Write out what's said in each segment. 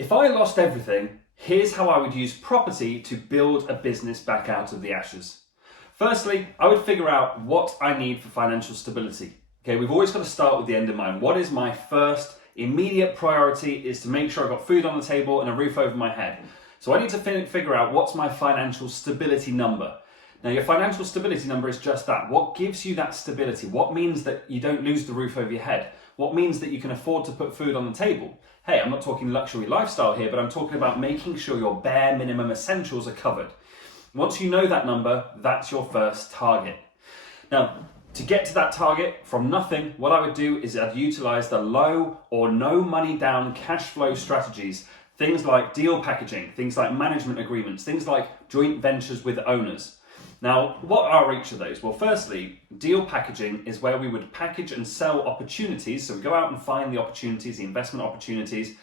If I lost everything, here's how I would use property to build a business back out of the ashes. Firstly, I would figure out what I need for financial stability. Okay, we've always got to start with the end in mind. What is my first immediate priority is to make sure I've got food on the table and a roof over my head. So I need to figure out what's my financial stability number. Now, your financial stability number is just that. What gives you that stability? What means that you don't lose the roof over your head? What means that you can afford to put food on the table? Hey, I'm not talking luxury lifestyle here, but I'm talking about making sure your bare minimum essentials are covered. Once you know that number, that's your first target. Now, to get to that target from nothing, what I would do is I'd utilize the low or no money down cash flow strategies. Things like deal packaging, things like management agreements, things like joint ventures with owners. Now, what are each of those? Well, firstly, deal packaging is where we would package and sell opportunities. So we go out and find the opportunities, the investment opportunities,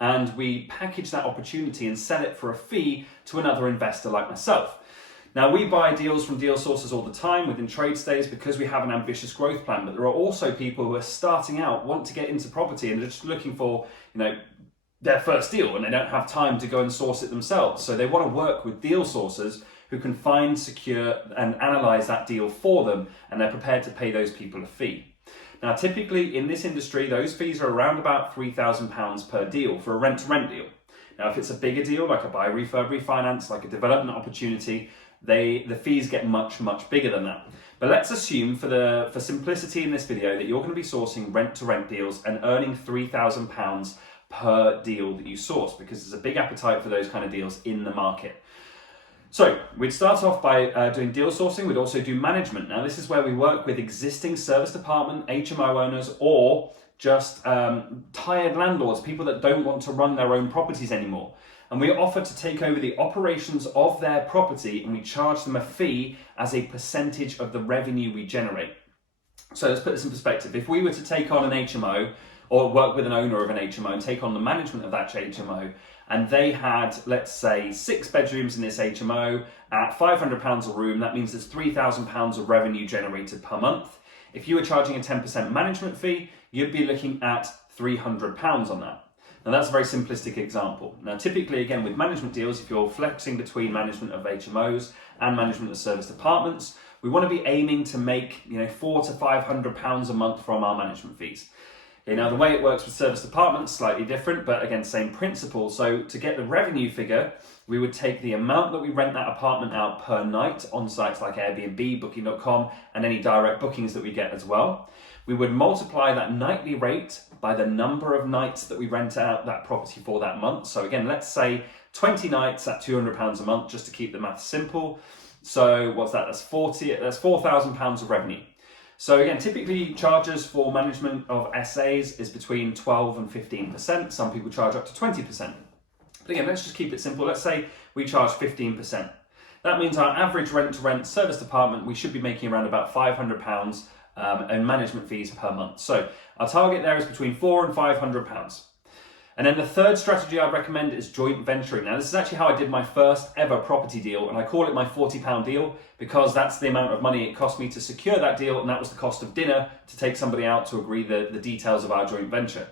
and we package that opportunity and sell it for a fee to another investor like myself. Now, we buy deals from deal sources all the time within trade stays because we have an ambitious growth plan, but there are also people who are starting out, want to get into property and just looking for, their first deal, and they don't have time to go and source it themselves. So they want to work with deal sources who can find, secure, and analyze that deal for them, and they're prepared to pay those people a fee. Now, typically in this industry, those fees are around about £3,000 per deal for a rent-to-rent deal. Now, if it's a bigger deal, like a buy, refurb, refinance, like a development opportunity, the fees get much, much bigger than that. But let's assume for simplicity in this video that you're going to be sourcing rent-to-rent deals and earning £3,000 per deal that you source, because there's a big appetite for those kind of deals in the market. So we'd start off by doing deal sourcing. We'd also do management. Now, this is where we work with existing service department, HMO owners, or just tired landlords, people that don't want to run their own properties anymore. And we offer to take over the operations of their property, and we charge them a fee as a percentage of the revenue we generate. So let's put this in perspective. If we were to take on an HMO or work with an owner of an HMO and take on the management of that HMO, and they had, let's say, 6 bedrooms in this HMO at £500 a room, that means there's £3,000 of revenue generated per month. If you were charging a 10% management fee, you'd be looking at £300 on that. Now, that's a very simplistic example. Now, typically, again, with management deals, if you're flexing between management of HMOs and management of service departments, we want to be aiming to make £400 to £500 a month from our management fees. Okay, now, the way it works with service departments is slightly different, but again, same principle. So to get the revenue figure, we would take the amount that we rent that apartment out per night on sites like Airbnb, Booking.com, and any direct bookings that we get as well. We would multiply that nightly rate by the number of nights that we rent out that property for that month. So again, let's say 20 nights at £200 a month, just to keep the math simple. So what's that? That's £4,000 of revenue. So again, typically charges for management of SAs is between 12 and 15%. Some people charge up to 20%. But again, let's just keep it simple. Let's say we charge 15%. That means our average rent-to-rent service department, we should be making around about £500 in management fees per month. So our target there is between £400 and £500. And then the third strategy I'd recommend is joint venturing. Now, this is actually how I did my first ever property deal, and I call it my £40 deal because that's the amount of money it cost me to secure that deal, and that was the cost of dinner to take somebody out to agree the details of our joint venture.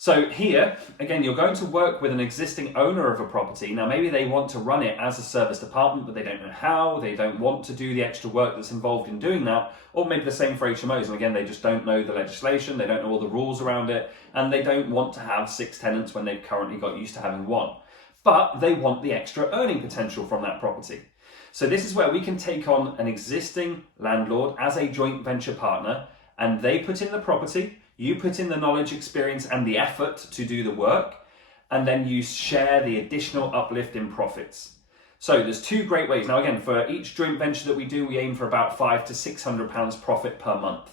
So here, again, you're going to work with an existing owner of a property. Now, maybe they want to run it as a service department, but they don't know how, they don't want to do the extra work that's involved in doing that, or maybe the same for HMOs. And again, they just don't know the legislation, they don't know all the rules around it, and they don't want to have 6 tenants when they've currently got used to having 1. But they want the extra earning potential from that property. So this is where we can take on an existing landlord as a joint venture partner, and they put in the property, you put in the knowledge, experience, and the effort to do the work, and then you share the additional uplift in profits. So there's 2 great ways. Now, again, for each joint venture that we do, we aim for about £500 to £600 profit per month.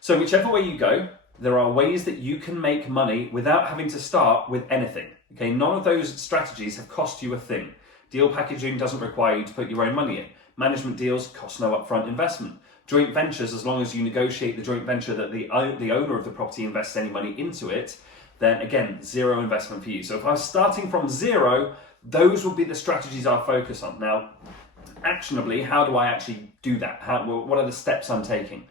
So whichever way you go, there are ways that you can make money without having to start with anything. Okay, none of those strategies have cost you a thing. Deal packaging doesn't require you to put your own money in. Management deals cost no upfront investment. Joint ventures, as long as you negotiate the joint venture that the owner of the property invests any money into it, then again, 0 investment for you. So if I was starting from 0, those would be the strategies I focus on. Now, actionably, how do I actually do that? What are the steps I'm taking?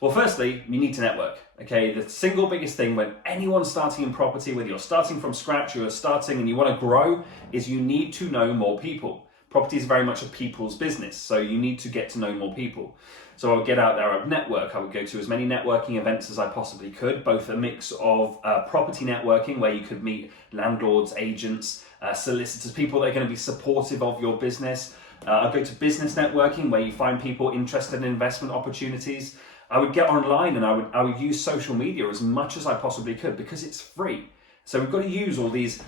Well, firstly, you need to network. Okay, the single biggest thing when anyone's starting in property, whether you're starting from scratch or you're starting and you want to grow, is you need to know more people. Property is very much a people's business, so you need to get to know more people. So I would get out there, I would network, I would go to as many networking events as I possibly could, both a mix of property networking, where you could meet landlords, agents, solicitors, people that are going to be supportive of your business. I'd go to business networking, where you find people interested in investment opportunities. I would get online and I would use social media as much as I possibly could because it's free. So we've got to use all these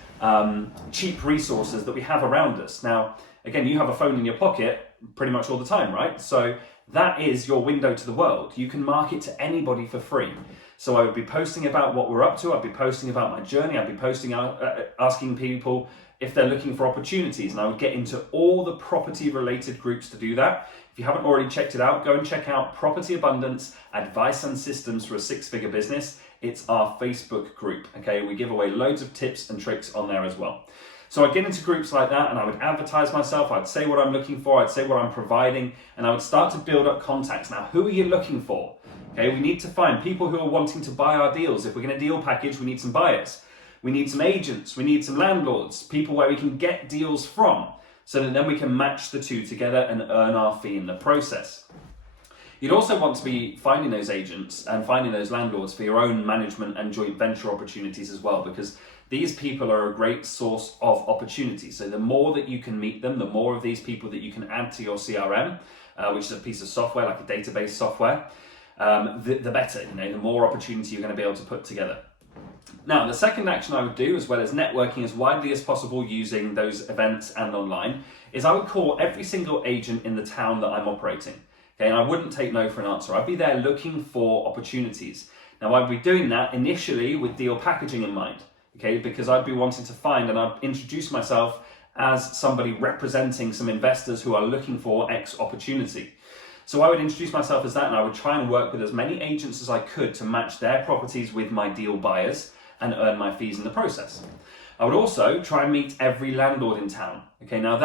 cheap resources that we have around us. Now, again, you have a phone in your pocket pretty much all the time, right? So that is your window to the world. You can market to anybody for free. So I would be posting about what we're up to. I'd be posting about my journey. I'd be posting, asking people if they're looking for opportunities. And I would get into all the property related groups to do that. If you haven't already checked it out, go and check out Property Abundance, Advice and Systems for a Six-Figure Business. It's our Facebook group, okay? We give away loads of tips and tricks on there as well. So I'd get into groups like that and I would advertise myself, I'd say what I'm looking for, I'd say what I'm providing, and I would start to build up contacts. Now, who are you looking for? Okay, we need to find people who are wanting to buy our deals. If we're going to deal package, we need some buyers. We need some agents, we need some landlords, people where we can get deals from, so that then we can match the two together and earn our fee in the process. You'd also want to be finding those agents and finding those landlords for your own management and joint venture opportunities as well, because these people are a great source of opportunity. So the more that you can meet them, the more of these people that you can add to your CRM, which is a piece of software, like a database software, the better, the more opportunity you're going to be able to put together. Now, the second action I would do, as well as networking as widely as possible using those events and online, is I would call every single agent in the town that I'm operating. Okay, and I wouldn't take no for an answer. I'd be there looking for opportunities. Now, I'd be doing that initially with deal packaging in mind, okay, because I'd be wanting to find, and I'd introduce myself as somebody representing some investors who are looking for X opportunity. So I would introduce myself as that, and I would try and work with as many agents as I could to match their properties with my deal buyers and earn my fees in the process. I would also try and meet every landlord in town. Okay, now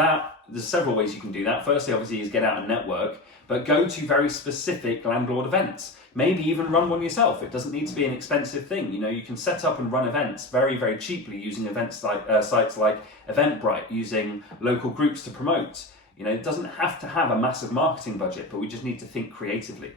there's several ways you can do that. Firstly, obviously, is get out and network, but go to very specific landlord events. Maybe even run one yourself. It doesn't need to be an expensive thing. You can set up and run events very, very cheaply using events like sites like Eventbrite, using local groups to promote. It doesn't have to have a massive marketing budget, but we just need to think creatively.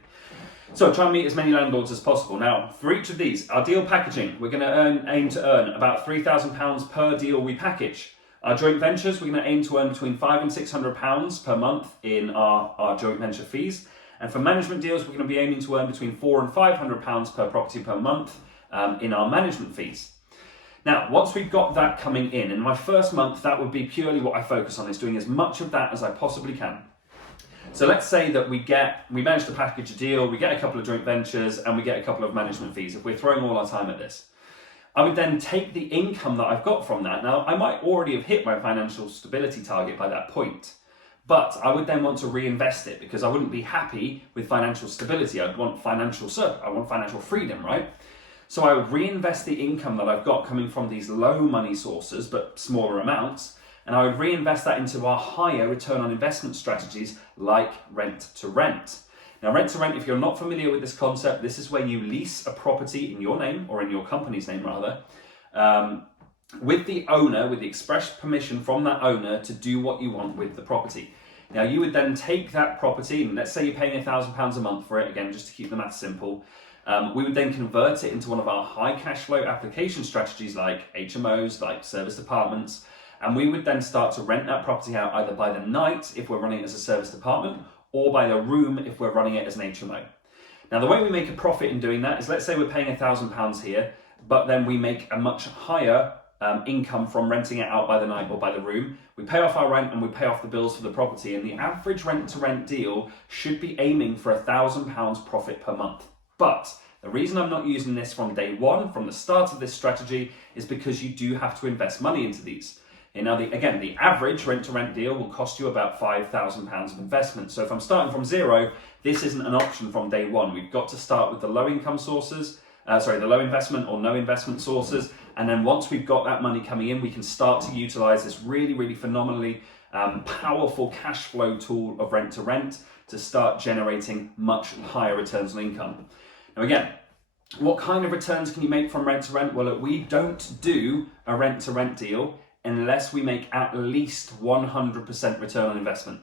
So try and meet as many landlords as possible. Now, for each of these, our deal packaging, we're going to aim to earn about £3,000 per deal we package. Our joint ventures, we're going to aim to earn between £500 and £600 per month in our joint venture fees. And for management deals, we're going to be aiming to earn between £400 and £500 per property per month in our management fees. Now, once we've got that coming in my first month, that would be purely what I focus on, is doing as much of that as I possibly can. So let's say that we manage to package a deal, we get a couple of joint ventures, and we get a couple of management fees, if we're throwing all our time at this. I would then take the income that I've got from that. Now, I might already have hit my financial stability target by that point, but I would then want to reinvest it, because I wouldn't be happy with financial stability. I'd want financial freedom, right? So I would reinvest the income that I've got coming from these low money sources, but smaller amounts, and I would reinvest that into our higher return on investment strategies like rent to rent. Now, rent to rent, if you're not familiar with this concept, this is where you lease a property in your name, or in your company's name rather, with the owner, with the express permission from that owner to do what you want with the property. Now, you would then take that property, and let's say you're paying £1,000 a month for it, again, just to keep the math simple. We would then convert it into one of our high cash flow application strategies like HMOs, like service apartments, and we would then start to rent that property out either by the night if we're running it as a service apartment, or by the room if we're running it as an HMO. Now, the way we make a profit in doing that is, let's say we're paying £1,000 here, but then we make a much higher income from renting it out by the night or by the room. We pay off our rent and we pay off the bills for the property, and the average rent to rent deal should be aiming for £1,000 profit per month. But the reason I'm not using this from day one, from the start of this strategy, is because you do have to invest money into these. And now, the average rent-to-rent deal will cost you about £5,000 of investment. So if I'm starting from zero, this isn't an option from day one. We've got to start with the low income sources, the low investment or no investment sources. And then once we've got that money coming in, we can start to utilize this really, really phenomenally powerful cash flow tool of rent-to-rent to start generating much higher returns on income. Now again, what kind of returns can you make from rent to rent? Well, look, we don't do a rent to rent deal unless we make at least 100% return on investment.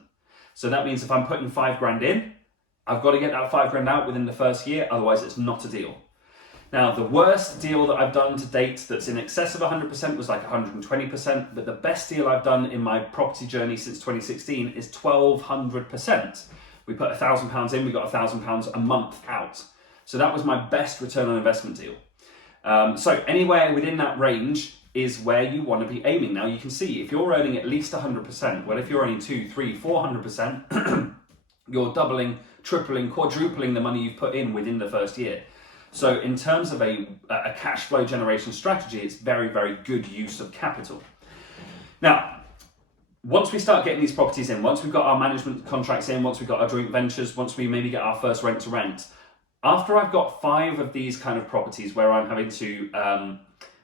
So that means if I'm putting 5 grand in, I've got to get that 5 grand out within the first year, otherwise it's not a deal. Now, the worst deal that I've done to date that's in excess of 100% was like 120%, but the best deal I've done in my property journey since 2016 is 1200%. We put £1,000 in, we got £1,000 a month out. So that was my best return on investment deal. So anywhere within that range is where you want to be aiming. Now you can see if you're earning at least 100%, well, if you're earning 200, 300, 400%, you're doubling, tripling, quadrupling the money you've put in within the first year. So in terms of a cash flow generation strategy, it's very, very good use of capital. Now, once we start getting these properties in, once we've got our management contracts in, once we've got our joint ventures, once we maybe get our first rent to rent, after I've got 5 of these kind of properties where I'm having to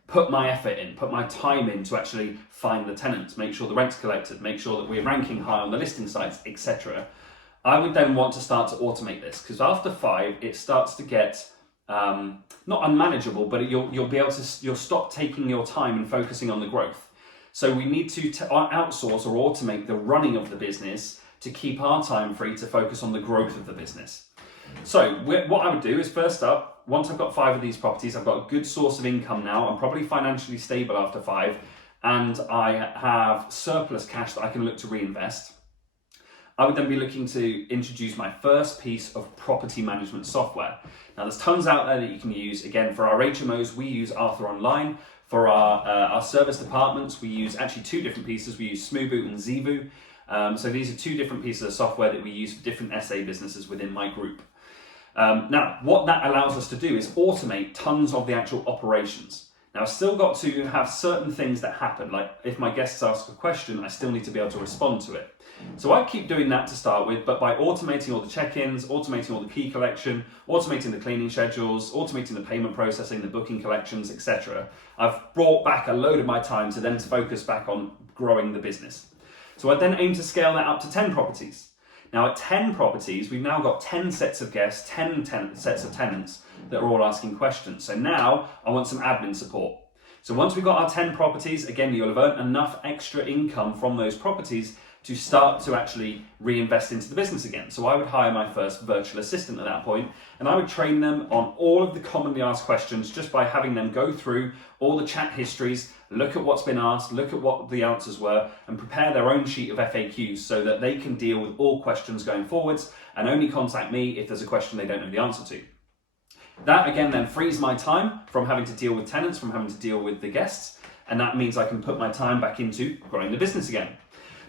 put my effort in, put my time in to actually find the tenants, make sure the rent's collected, make sure that we're ranking high on the listing sites, etc., I would then want to start to automate this, because after 5, it starts to get not unmanageable, but you'll be able to, you'll stop taking your time and focusing on the growth. So we need to outsource or automate the running of the business to keep our time free to focus on the growth of the business. So what I would do is, first up, once I've got 5 of these properties, I've got a good source of income now, I'm probably financially stable after 5, and I have surplus cash that I can look to reinvest. I would then be looking to introduce my first piece of property management software. Now there's tons out there that you can use. Again, for our HMOs, we use Arthur Online. For our service departments, we use actually 2 different pieces. We use Smoothboot and Zeevoo. So these are 2 different pieces of software that we use for different SA businesses within my group. Now, what that allows us to do is automate tons of the actual operations. Now, I've still got to have certain things that happen, like if my guests ask a question, I still need to be able to respond to it. So I keep doing that to start with, but by automating all the check-ins, automating all the key collection, automating the cleaning schedules, automating the payment processing, the booking collections, etc., I've brought back a load of my time to then focus back on growing the business. So I then aim to scale that up to 10 properties. Now at 10 properties, we've now got 10 sets of guests, 10 sets of tenants that are all asking questions. So now I want some admin support. So once we've got our 10 properties, again, you'll have earned enough extra income from those properties to start to actually reinvest into the business again. So I would hire my first virtual assistant at that point, and I would train them on all of the commonly asked questions just by having them go through all the chat histories, look at what's been asked, look at what the answers were, and prepare their own sheet of FAQs so that they can deal with all questions going forwards and only contact me if there's a question they don't know the answer to. That again then frees my time from having to deal with tenants, from having to deal with the guests, and that means I can put my time back into growing the business again.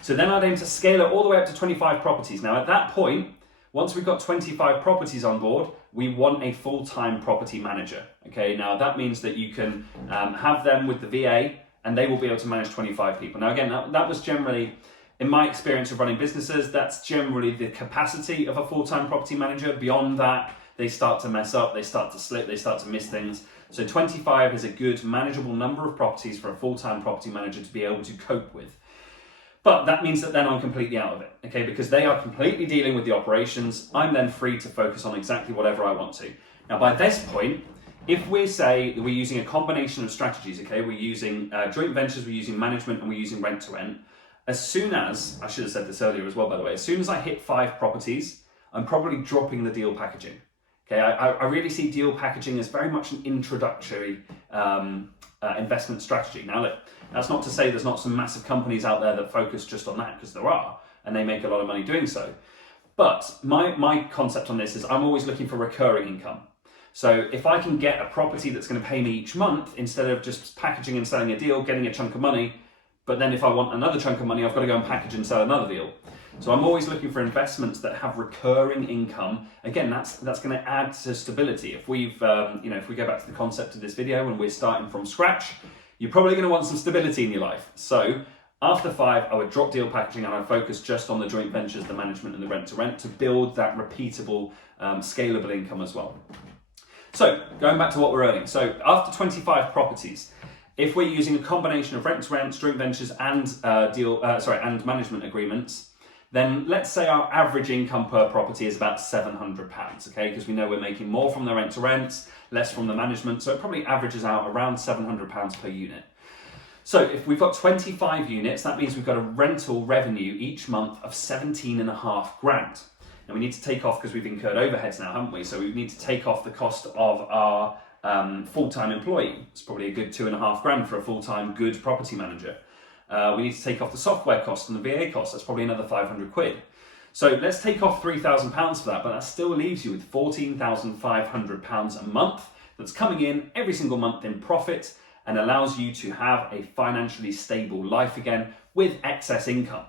So then I'd aim to scale it all the way up to 25 properties. Now at that point, once we've got 25 properties on board, we want a full-time property manager. Okay, now that means that you can have them with the VA and they will be able to manage 25 people. Now again, that was generally, in my experience of running businesses, that's generally the capacity of a full-time property manager. Beyond that, they start to mess up, they start to slip, they start to miss things. So 25 is a good manageable number of properties for a full-time property manager to be able to cope with. But that means that then I'm completely out of it, okay? Because they are completely dealing with the operations. I'm then free to focus on exactly whatever I want to. Now, by this point, if we say that we're using a combination of strategies, okay? We're using joint ventures, we're using management, and we're using rent to rent. As soon as, I should have said this earlier as well, by the way, as soon as I hit 5 properties, I'm probably dropping the deal packaging. Okay, I really see deal packaging as very much an introductory investment strategy. Now, look, that's not to say there's not some massive companies out there that focus just on that, because there are, and they make a lot of money doing so. But my concept on this is I'm always looking for recurring income. So if I can get a property that's going to pay me each month, instead of just packaging and selling a deal, getting a chunk of money, but then if I want another chunk of money, I've got to go and package and sell another deal. So I'm always looking for investments that have recurring income. Again, that's going to add to stability. If we've, if we go back to the concept of this video and we're starting from scratch, you're probably going to want some stability in your life. So after 5, I would drop deal packaging and I'd focus just on the joint ventures, the management and the rent to rent to build that repeatable, scalable income as well. So going back to what we're earning. So after 25 properties, if we're using a combination of rent to rent, joint ventures and and management agreements, then let's say our average income per property is about £700, okay? Because we know we're making more from the rent to rents, less from the management, so it probably averages out around £700 per unit. So if we've got 25 units, that means we've got a rental revenue each month of 17.5 grand. Now we need to take off, because we've incurred overheads now, haven't we? So we need to take off the cost of our full-time employee. It's probably a good 2.5 grand for a full-time good property manager. We need to take off the software cost and the VA cost. That's probably another 500 quid. So let's take off £3,000 for that, but that still leaves you with £14,500 a month that's coming in every single month in profit and allows you to have a financially stable life again with excess income.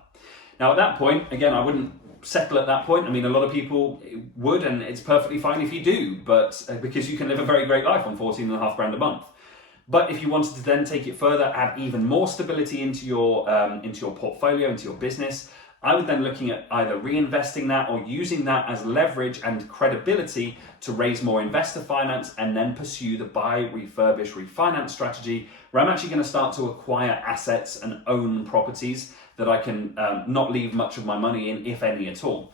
Now at that point, again, I wouldn't settle at that point. I mean, a lot of people would, and it's perfectly fine if you do, but because you can live a very great life on 14.5 grand a month. But if you wanted to then take it further, add even more stability into your portfolio, into your business, I would then looking at either reinvesting that or using that as leverage and credibility to raise more investor finance and then pursue the buy, refurbish, refinance strategy, where I'm actually going to start to acquire assets and own properties that I can not leave much of my money in, if any at all.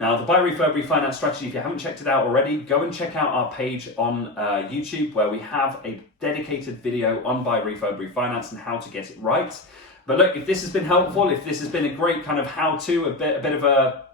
Now, the buy, refurb, refinance strategy, if you haven't checked it out already, go and check out our page on YouTube, where we have a dedicated video on buy, refurb, refinance and how to get it right. But look, if this has been helpful, if this has been a great kind of how-to, a bit of a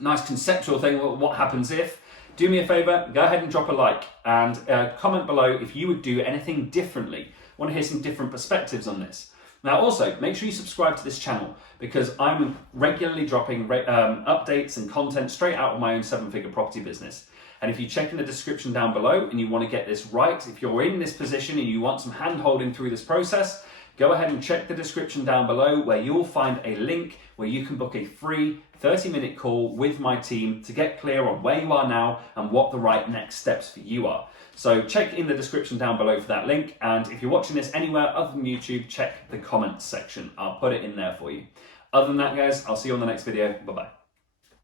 nice conceptual thing, what happens if, do me a favor, go ahead and drop a like and comment below if you would do anything differently. I want to hear some different perspectives on this. Now also, make sure you subscribe to this channel, because I'm regularly dropping updates and content straight out of my own 7-figure property business. And if you check in the description down below and you want to get this right, if you're in this position and you want some hand-holding through this process, go ahead and check the description down below, where you'll find a link where you can book a free 30-minute call with my team to get clear on where you are now and what the right next steps for you are. So check in the description down below for that link, and if you're watching this anywhere other than YouTube, check the comments section. I'll put it in there for you. Other than that, guys, I'll see you on the next video. Bye-bye.